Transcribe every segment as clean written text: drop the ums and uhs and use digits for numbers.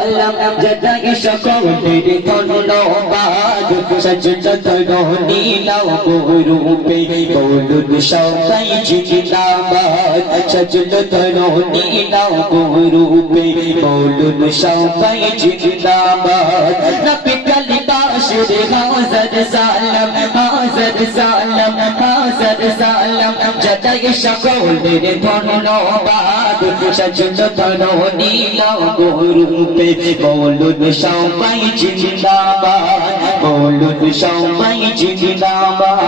সালাম জানাই সকলের ধন্যবাদ সজদা ধরণী নবরূপে বলুন সবাই জিন্দাবাদ সজদা ধরণী নবরূপে বলুন সবাই জিন্দাবাদ নবী কালিদাসের হাজার সালাম হাজার সালাম হাজার সালাম জানাই সকলের ধন্যবাদ সজদা ধরণী নবরূপে বলুন সবাই জিন্দাবাদ বলুন সবাই জিন্দাবাদ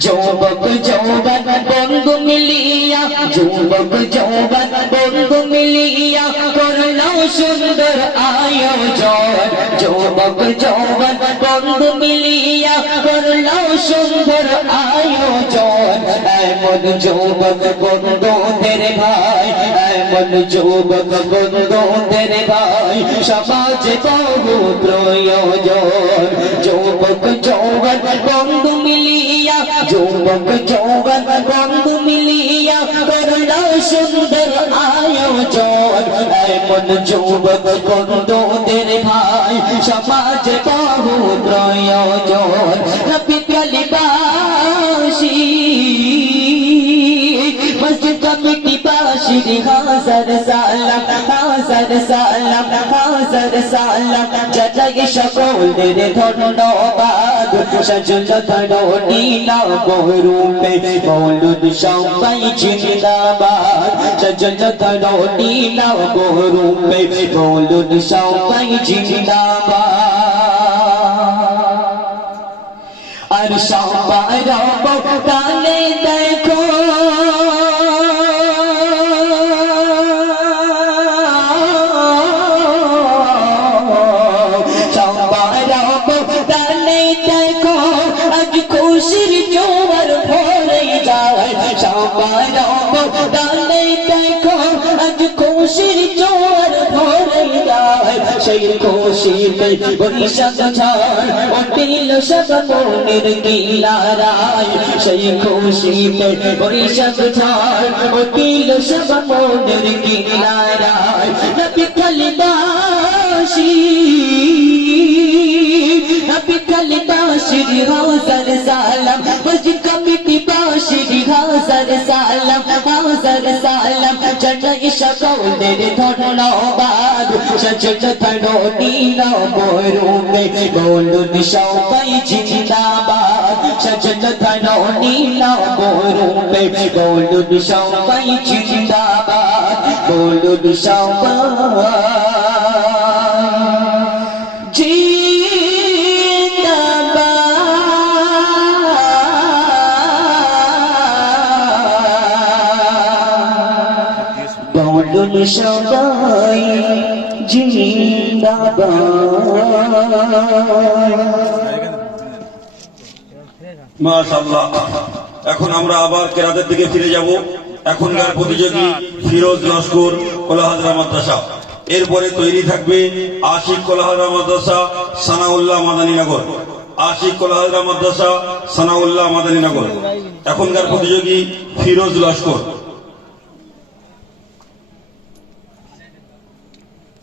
যুবক যৌবন বন্ধু মিলিয়া যুবক যৌবন বন্ধু মিলিয়া করলো সুন্দর আয়োজন যুবক যৌবন বন্ধু মিলিয়া করলো সুন্দর আয়োজন এমন যুবক বন্ধুদের ভাই এমন যুবক বন্ধুদের ভাই সমাজে বহু প্রয়োজন যুবক যৌবন বন্ধু মিলিয়া যুবক যৌবন বন্ধু মিলিয়া করলো সুন্দর আয়োজন এমন যুবক বন্ধুদের ভাই সমাজে বহু প্রয়োজন নবী কালিদাসী মসজিদ কমিটি বাসীর হাজার সালাম হাজার সালাম হাজার সালাম জানাই সকলের ধন্যবাদ সজদা ধরণী নবরূপে বলুন সবাই জিন্দাবাদ সজদা ধরণী নবরূপে বলুন সবাই জিন্দাবাদ আর সবার কালে দেখো খুশির জোয়ার ভরে যায় সবার ডালে দেখো আজ খুশির জোয়ার ভরে যায় সেই খুশিতে বৈশাখ ঝড় উঠিল সব মনের কিনারায় সেই খুশিতে বৈশাখ ঝড় উঠিল সব মনের কিনারায় নবী কালিদাসী নবী কালিদাসের হাজার সালাম মসজিদ কমিটি বাসীর হাজার সালাম হাজার সালাম জানাই সকলের ধন্যবাদ সজদা ধরণী নবরূপে বলুন সবাই জিন্দাবাদ সজদা ধরণী নবরূপে বলুন সবাই জিন্দাবাদ বলুন সবাই বলুন সবাই জিন্দাবাদ মাশাআল্লাহ এখন আমরা আবার কেরাতের দিকে ফিরে যাব এখনকার প্রতিযোগী ফিরোজ লস্কর কোলাহাজরা মাদ্রাসা এরপরে তৈরি থাকবে আশিক কোলাহাজরা মাদ্রাসা সানাউল্লাহ মাদানীনগর আশিক কোলাহাজরা মাদ্রাসা সানাউল্লাহ মাদানীনগর এখনকার প্রতিযোগী ফিরোজ লস্কর